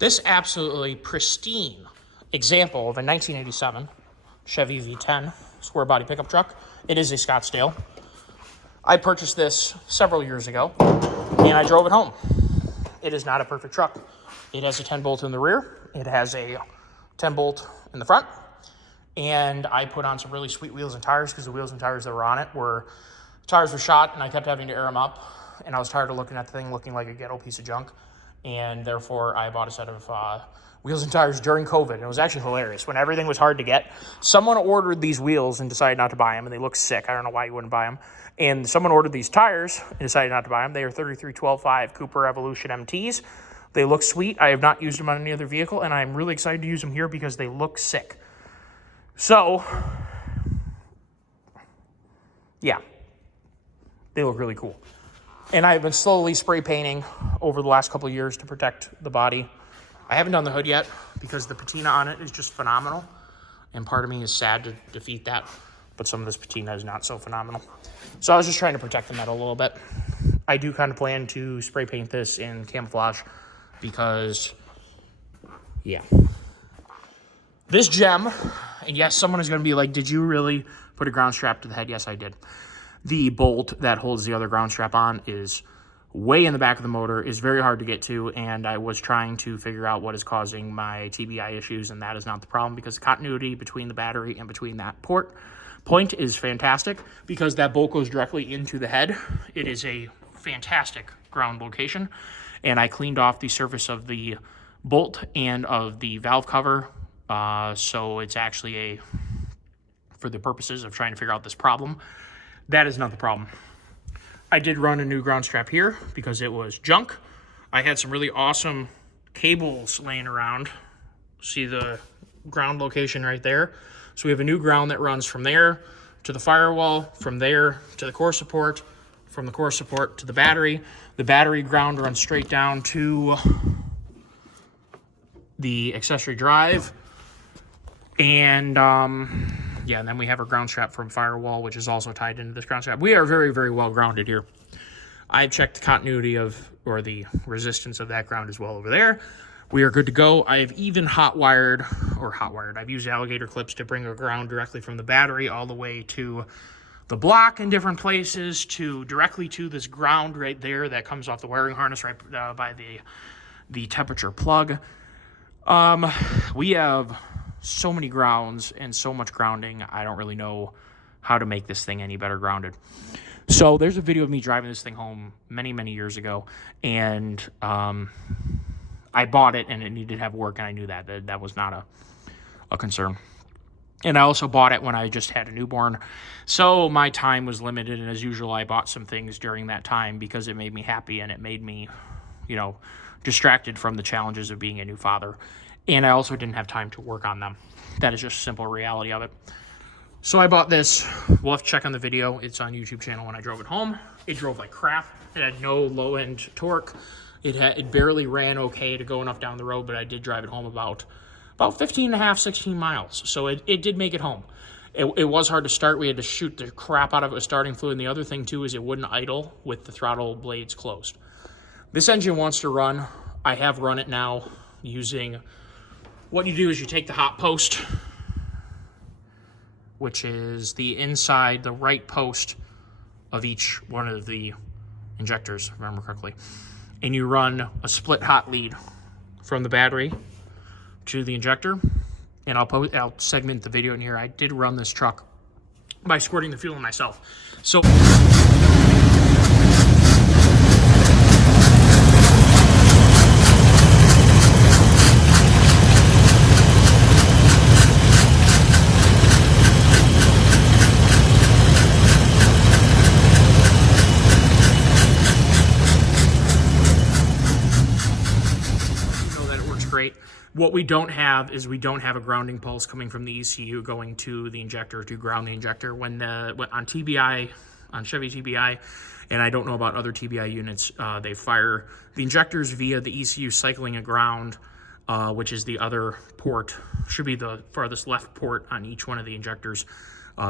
This absolutely pristine example of a 1987 Chevy V10 square body pickup truck. It is a Scottsdale. I purchased this several years ago, and I drove it home. It is not a perfect truck. It has a 10 bolt in the rear. It has a 10 bolt in the front. And I put on some really sweet wheels and tires because the wheels and tires that were on it tires were shot, and I kept having to air them up. And I was tired of looking at the thing looking like a ghetto piece of junk. And therefore, I bought a set of wheels and tires during COVID. And it was actually hilarious. When everything was hard to get, someone ordered these wheels and decided not to buy them, and they look sick. I don't know why you wouldn't buy them. And someone ordered these tires and decided not to buy them. They are 33-12.5 Cooper Evolution MTs. They look sweet. I have not used them on any other vehicle, and I'm really excited to use them here because they look sick. So, yeah, they look really cool. And I've been slowly spray painting over the last couple of years to protect the body. I haven't done the hood yet because the patina on it is just phenomenal. And part of me is sad to defeat that, but some of this patina is not so phenomenal. So I was just trying to protect the metal a little bit. I do kind of plan to spray paint this in camouflage because, yeah. This gem, and yes, someone is going to be like, did you really put a ground strap to the head? Yes, I did. The bolt that holds the other ground strap on is way in the back of the motor, is very hard to get to, and I was trying to figure out what is causing my TBI issues, and that is not the problem because the continuity between the battery and between that point is fantastic because that bolt goes directly into the head. It is a fantastic ground location, and I cleaned off the surface of the bolt and of the valve cover, so it's actually for the purposes of trying to figure out this problem, that is not the problem. I did run a new ground strap here because it was junk. I had some really awesome cables laying around. See the ground location right there? So we have a new ground that runs from there to the firewall, from there to the core support, from the core support to the battery. The battery ground runs straight down to the accessory drive. And yeah, and then we have our ground strap from firewall, which is also tied into this ground strap. We are very, very well grounded here. I've checked the continuity or the resistance of that ground as well over there. We are good to go. I have even I've used alligator clips to bring a ground directly from the battery all the way to the block in different places directly to this ground right there that comes off the wiring harness right by the temperature plug. We have so many grounds and so much grounding. I don't really know how to make this thing any better grounded. So there's a video of me driving this thing home many, many years ago, and I bought it and it needed to have work, and I knew that was not a concern. And I also bought it when I just had a newborn, so my time was limited, and as usual, I bought some things during that time because it made me happy and it made me, distracted from the challenges of being a new father. And I also didn't have time to work on them. That is just a simple reality of it. So I bought this. We'll have to check on the video. It's on YouTube channel when I drove it home. It drove like crap. It had no low-end torque. It barely ran okay to go enough down the road, but I did drive it home about 15 and a half, 16 miles. So it did make it home. It was hard to start. We had to shoot the crap out of it with starting fluid. And the other thing, too, is it wouldn't idle with the throttle blades closed. This engine wants to run. I have run it now using... What you do is you take the hot post, which is the right post of each one of the injectors, if I remember correctly, and you run a split hot lead from the battery to the injector. And I'll segment the video in here. I did run this truck by squirting the fuel in myself. So... What we don't have is we don't have a grounding pulse coming from the ECU going to the injector to ground the injector. When on TBI, on Chevy TBI, and I don't know about other TBI units, they fire the injectors via the ECU cycling a ground, which is the other port, should be the farthest left port on each one of the injectors.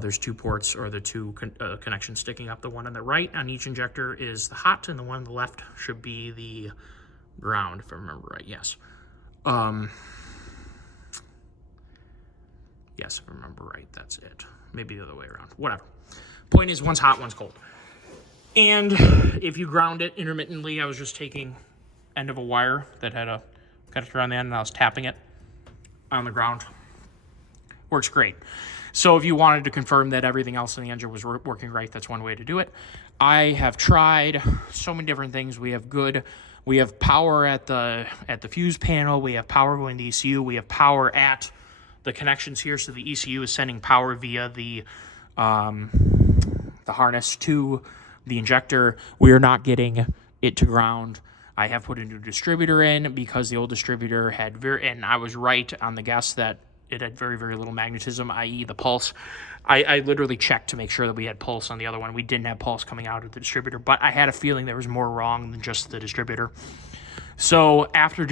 There's two ports, or the two connections sticking up. The one on the right on each injector is the hot, and the one on the left should be the ground, if I remember right, yes. Yes, if I remember right, that's it. Maybe the other way around. Whatever. Point is, one's hot, one's cold. And if you ground it intermittently, I was just taking end of a wire that had a connector on the end, and I was tapping it on the ground. Works great. So if you wanted to confirm that everything else in the engine was working right, that's one way to do it. I have tried so many different things. We have power at the fuse panel. We have power going to the ECU. We have power at the connections here. So the ECU is sending power via the harness to the injector. We are not getting it to ground. I have put a new distributor in because the old distributor had and I was right on the guess that it had very, very little magnetism, i.e. the pulse. I literally checked to make sure that we had pulse on the other one. We didn't have pulse coming out of the distributor, but I had a feeling there was more wrong than just the distributor. So after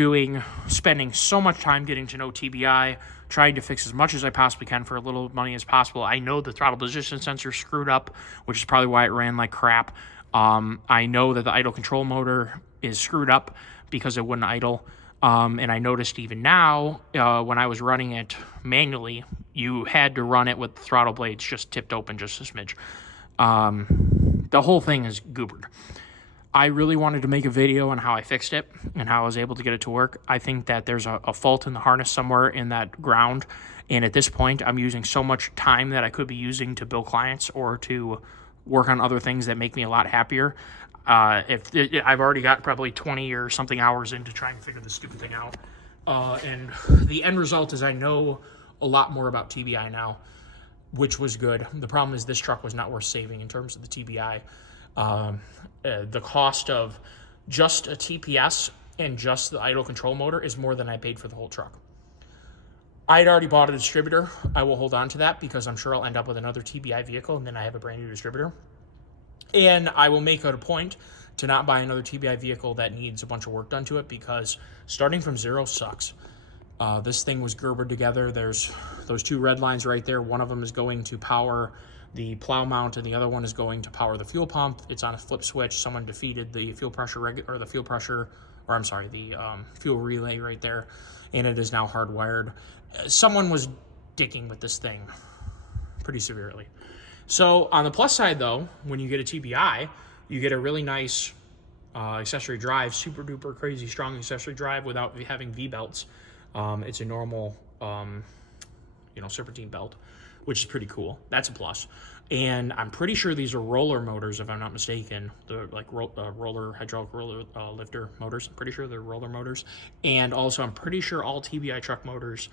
spending so much time getting to know TBI, trying to fix as much as I possibly can for as little money as possible, I know the throttle position sensor screwed up, which is probably why it ran like crap. I know that the idle control motor is screwed up because it wouldn't idle. And I noticed even now, when I was running it manually, you had to run it with the throttle blades just tipped open just a smidge. The whole thing is goobered. I really wanted to make a video on how I fixed it and how I was able to get it to work. I think that there's a fault in the harness somewhere in that ground. And at this point, I'm using so much time that I could be using to bill clients or to work on other things that make me a lot happier. I've already got probably 20 or something hours into trying to figure this stupid thing out. And the end result is I know a lot more about TBI now, which was good. The problem is this truck was not worth saving in terms of the TBI. The cost of just a TPS and just the idle control motor is more than I paid for the whole truck. I'd already bought a distributor. I will hold on to that because I'm sure I'll end up with another TBI vehicle and then I have a brand new distributor. And I will make it a point to not buy another TBI vehicle that needs a bunch of work done to it because starting from zero sucks. This thing was gerbered together. There's those two red lines right there. One of them is going to power the plow mount and the other one is going to power the fuel pump. It's on a flip switch. Someone defeated the fuel relay right there, and it is now hardwired. Someone was dicking with this thing pretty severely. So on the plus side, though, when you get a TBI, you get a really nice accessory drive, super duper crazy strong accessory drive without having V-belts. It's a normal, serpentine belt, which is pretty cool. That's a plus. And I'm pretty sure these are roller motors, if I'm not mistaken. They're like hydraulic roller lifter motors. I'm pretty sure they're roller motors. And also, I'm pretty sure all TBI truck motors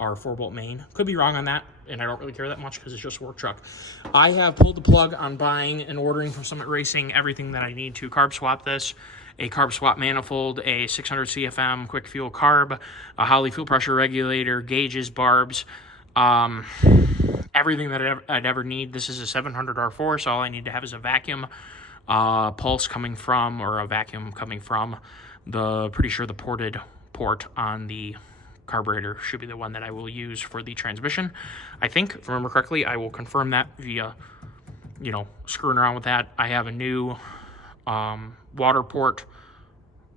are 4-bolt main. Could be wrong on that, and I don't really care that much because it's just a work truck. I have pulled the plug on buying and ordering from Summit Racing everything that I need to carb swap this. A carb swap manifold, a 600 CFM quick fuel carb, a Holley fuel pressure regulator, gauges, barbs, everything that I'd ever need. This is a 700 R4, so all I need to have is a vacuum pulse coming from, or a vacuum coming from, pretty sure the ported port on the carburetor should be the one that I will use for the transmission. I think, if I remember correctly, I will confirm that via, screwing around with that. I have a new water port,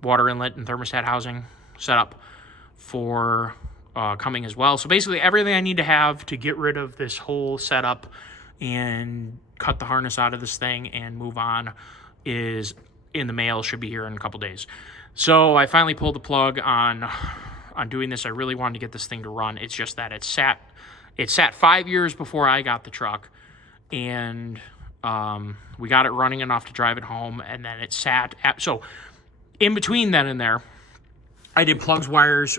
water inlet, and thermostat housing set up for coming as well. So basically everything I need to have to get rid of this whole setup and cut the harness out of this thing and move on is in the mail, should be here in a couple days. So I finally pulled the plug on doing this. I really wanted to get this thing to run. It's just that it sat 5 years before I got the truck, and we got it running enough to drive it home, and then it sat so in between then and there, I did plugs, wires,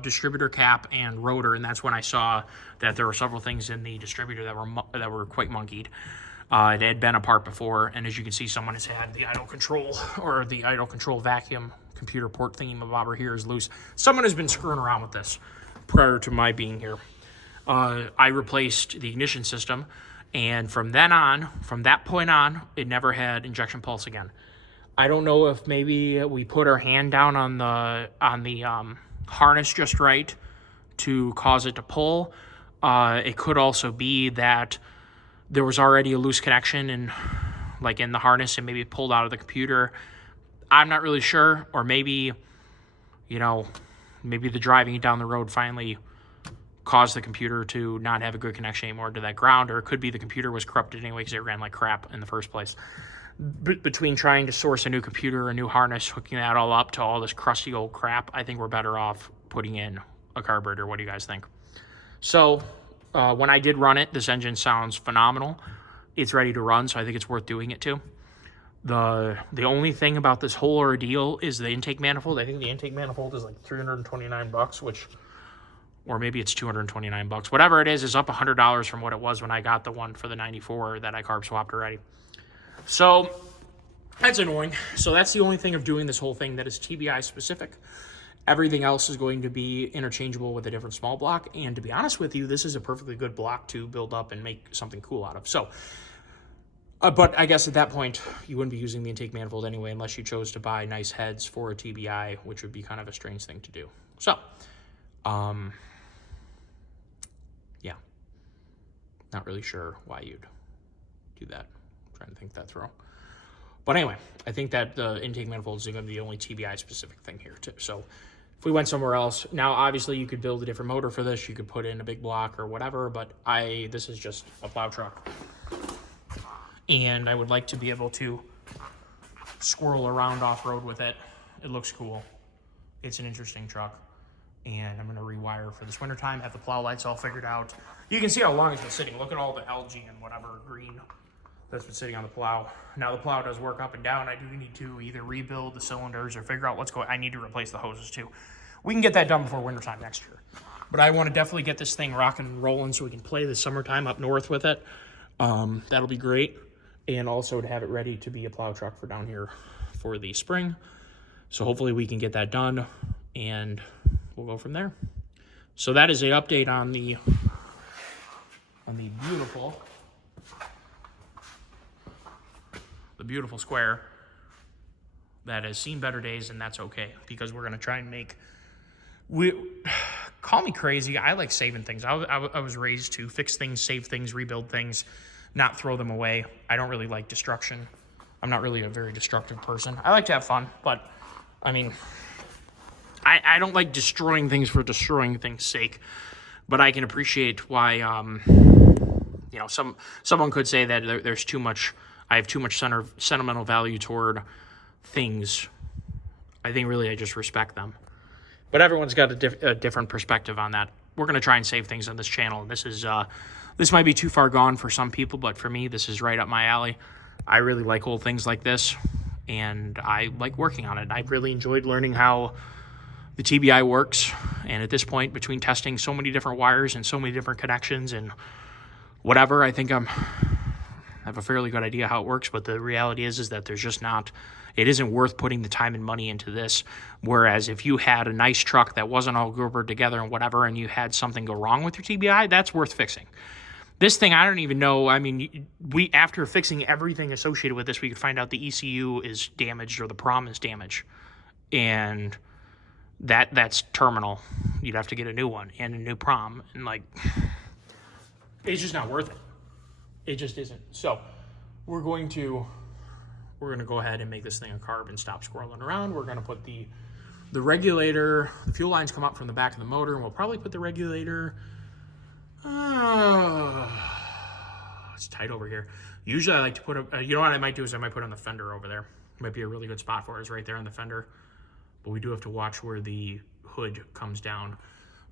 distributor cap, and rotor, and that's when I saw that there were several things in the distributor that were quite monkeyed. It had been apart before, and as you can see, someone has had the idle control or the idle control vacuum computer port thingy-mabobber here is loose. Someone has been screwing around with this prior to my being here. I replaced the ignition system, and from that point on, it never had injection pulse again. I don't know if maybe we put our hand down on the harness just right to cause it to pull. It could also be that there was already a loose connection in the harness and maybe it pulled out of the computer. I'm not really sure, or maybe, maybe the driving down the road finally caused the computer to not have a good connection anymore to that ground, or it could be the computer was corrupted anyway because it ran like crap in the first place. Between trying to source a new computer, a new harness, hooking that all up to all this crusty old crap, I think we're better off putting in a carburetor. What do you guys think? So when I did run it, this engine sounds phenomenal. It's ready to run, so I think it's worth doing it too. The only thing about this whole ordeal is the intake manifold. I think the intake manifold is like $329, which, or maybe it's $229. Whatever it is up $100 from what it was when I got the one for the 94 that I carb swapped already. So that's annoying. So that's the only thing of doing this whole thing that is TBI specific. Everything else is going to be interchangeable with a different small block. And to be honest with you, this is a perfectly good block to build up and make something cool out of. So, but I guess at that point, you wouldn't be using the intake manifold anyway, unless you chose to buy nice heads for a TBI, which would be kind of a strange thing to do. So, yeah, not really sure why you'd do that. I'm trying to think that through. But anyway, I think that the intake manifold is going to be the only TBI specific thing here too. So if we went somewhere else, now obviously you could build a different motor for this. You could put in a big block or whatever, but this is just a plow truck. And I would like to be able to squirrel around off-road with it. It looks cool. It's an interesting truck. And I'm going to rewire for this wintertime, have the plow lights all figured out. You can see how long it's been sitting. Look at all the algae and whatever green that's been sitting on the plow. Now the plow does work up and down. I do need to either rebuild the cylinders or figure out what's going on. I need to replace the hoses too. We can get that done before wintertime next year. But I want to definitely get this thing rocking and rolling so we can play the summertime up north with it. That'll be great. And also to have it ready to be a plow truck for down here for the spring. So hopefully we can get that done and we'll go from there. So that is an update on the beautiful square that has seen better days, and that's okay because we're going to try and call me crazy. I like saving things. I was raised to fix things, save things, rebuild things, not throw them away. I don't really like destruction. I'm not really a very destructive person. I like to have fun, but I mean, I don't like destroying things for destroying things' sake, but I can appreciate why, someone could say that there's too much, I have too much sentimental value toward things. I think really I just respect them. But everyone's got a different perspective on that. We're going to try and save things on this channel. This might be too far gone for some people, but for me, this is right up my alley. I really like old things like this, and I like working on it. I've really enjoyed learning how the TBI works, and at this point, between testing so many different wires and so many different connections and whatever, I think I have a fairly good idea how it works, but the reality is that there's just it isn't worth putting the time and money into this. Whereas if you had a nice truck that wasn't all Gerbered together and whatever, and you had something go wrong with your TBI, that's worth fixing. This thing, I don't even know. I mean, after fixing everything associated with this, we could find out the ECU is damaged or the prom is damaged. And that's terminal. You'd have to get a new one and a new prom. And, it's just not worth it. It just isn't. So we're going to go ahead and make this thing a carb and stop squirreling around. We're going to put the regulator, the fuel lines come up from the back of the motor, and we'll probably put the regulator, it's tight over here. Usually I like to put you know what I might do is I might put on the fender over there. Might be a really good spot for it, is right there on the fender. But we do have to watch where the hood comes down.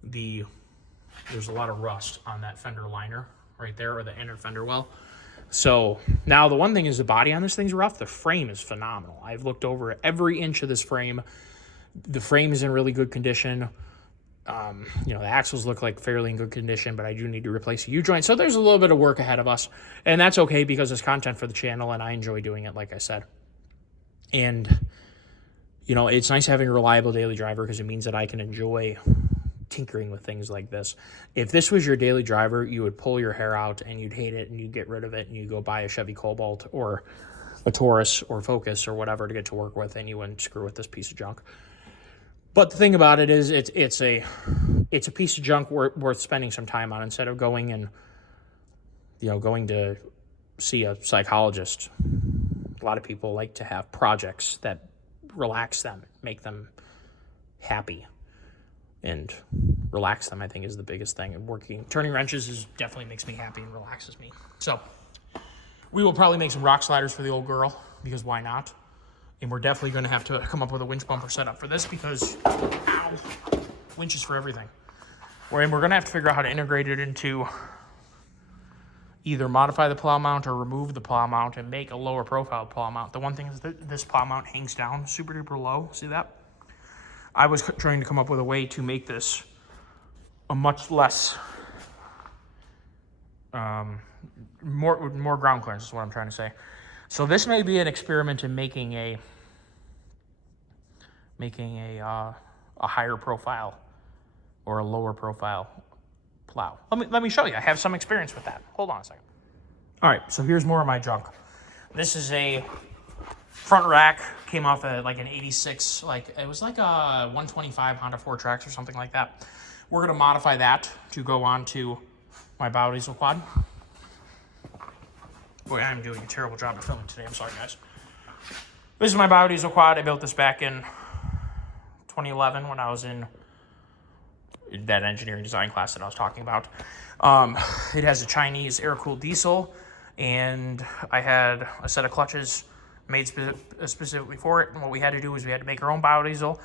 There's a lot of rust on that fender liner right there, or the inner fender well. So now the one thing is the body on this thing's rough. The frame is phenomenal. I've looked over every inch of this frame. The frame is in really good condition. The axles look like fairly in good condition, but I do need to replace a U-joint. So there's a little bit of work ahead of us, and that's okay because it's content for the channel, and I enjoy doing it, like I said. And, it's nice having a reliable daily driver because it means that I can enjoy tinkering with things like this. If this was your daily driver, you would pull your hair out and you'd hate it and you'd get rid of it and you'd go buy a Chevy Cobalt or a Taurus or Focus or whatever to get to work with, and you wouldn't screw with this piece of junk. But the thing about it is it's a piece of junk worth spending some time on instead of going and going to see a psychologist. A lot of people like to have projects that relax them, make them happy. and relax them, I think, is the biggest thing. And turning wrenches definitely makes me happy and relaxes me. So we will probably make some rock sliders for the old girl, because why not? And we're definitely going to have to come up with a winch bumper setup for this, because winches for everything. We're going to have to figure out how to integrate it into either modify the plow mount or remove the plow mount and make a lower profile plow mount. The one thing is that this plow mount hangs down super duper low. See that? I was trying to come up with a way to make this a much less, more ground clearance is what I'm trying to say. So this may be an experiment in making a higher profile or a lower profile plow. Let me show you. I have some experience with that. Hold on a second. All right, so here's more of my junk. This is a front rack, came off like an 86, it was like a 125 Honda 4Trax or something like that. We're gonna modify that to go onto my biodiesel quad. Boy, I'm doing a terrible job of filming today. I'm sorry, guys. This is my biodiesel quad. I built this back in 2011 when I was in that engineering design class that I was talking about. It has a Chinese air-cooled diesel, and I had a set of clutches made specifically for it. And what we had to do was we had to make our own biodiesel,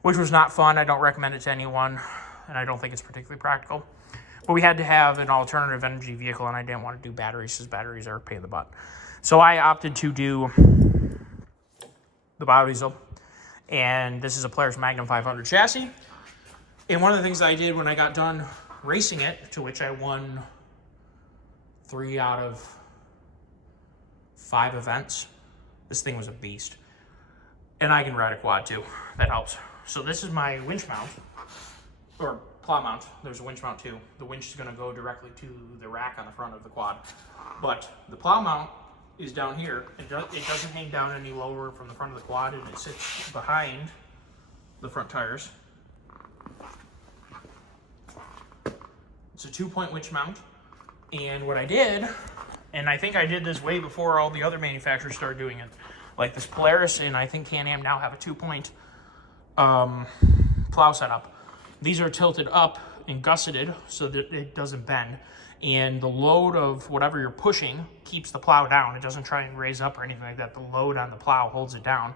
which was not fun. I don't recommend it to anyone, and I don't think it's particularly practical. But we had to have an alternative energy vehicle, and I didn't want to do batteries because batteries are a pain in the butt. So I opted to do the biodiesel, and this is a Polaris Magnum 500 chassis. And one of the things I did when I got done racing it, to which I won 3 out of 5 events, this thing was a beast. And I can ride a quad too. That helps. So this is my winch mount, or plow mount. There's a winch mount too. The winch is going to go directly to the rack on the front of the quad. But the plow mount is down here. It doesn't hang down any lower from the front of the quad, and it sits behind the front tires. It's a 2-point winch mount. And what I did, and I think I did this way before all the other manufacturers started doing it, like this Polaris and I think Can-Am now have a 2-point plow setup. These are tilted up and gusseted so that it doesn't bend. And the load of whatever you're pushing keeps the plow down. It doesn't try and raise up or anything like that. The load on the plow holds it down.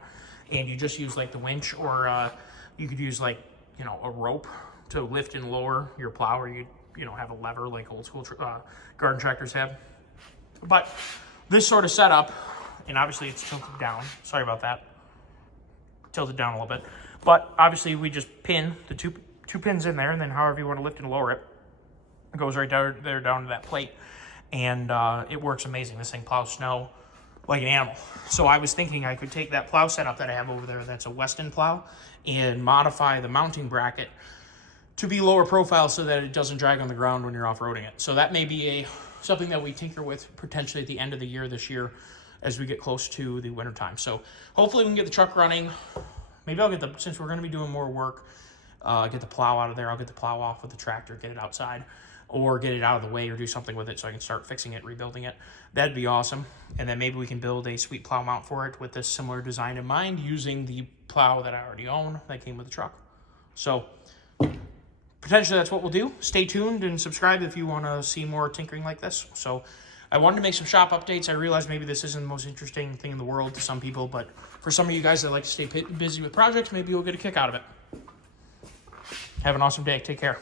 And you just use like the winch, or you could use like, a rope to lift and lower your plow, or you have a lever like old school garden tractors have. But this sort of setup, and obviously it's tilted down. Sorry about that. Tilted down a little bit. But obviously we just pin the two pins in there, and then however you want to lift and lower it, it goes right down there down to that plate. And it works amazing. This thing plows snow like an animal. So I was thinking I could take that plow setup that I have over there, that's a Weston plow, and modify the mounting bracket to be lower profile so that it doesn't drag on the ground when you're off-roading it. So that may be something that we tinker with potentially at the end of the year this year as we get close to the winter time. So hopefully we can get the truck running. Maybe I'll get since we're going to be doing more work, get the plow out of there. I'll get the plow off with the tractor, get it outside, or get it out of the way, or do something with it so I can start fixing it, rebuilding it. That'd be awesome. And then maybe we can build a sweet plow mount for it with this similar design in mind, using the plow that I already own that came with the truck. So potentially that's what we'll do. Stay tuned and subscribe if you want to see more tinkering like this. So I wanted to make some shop updates. I realize maybe this isn't the most interesting thing in the world to some people, but for some of you guys that like to stay busy with projects, maybe you'll get a kick out of it. Have an awesome day. Take care.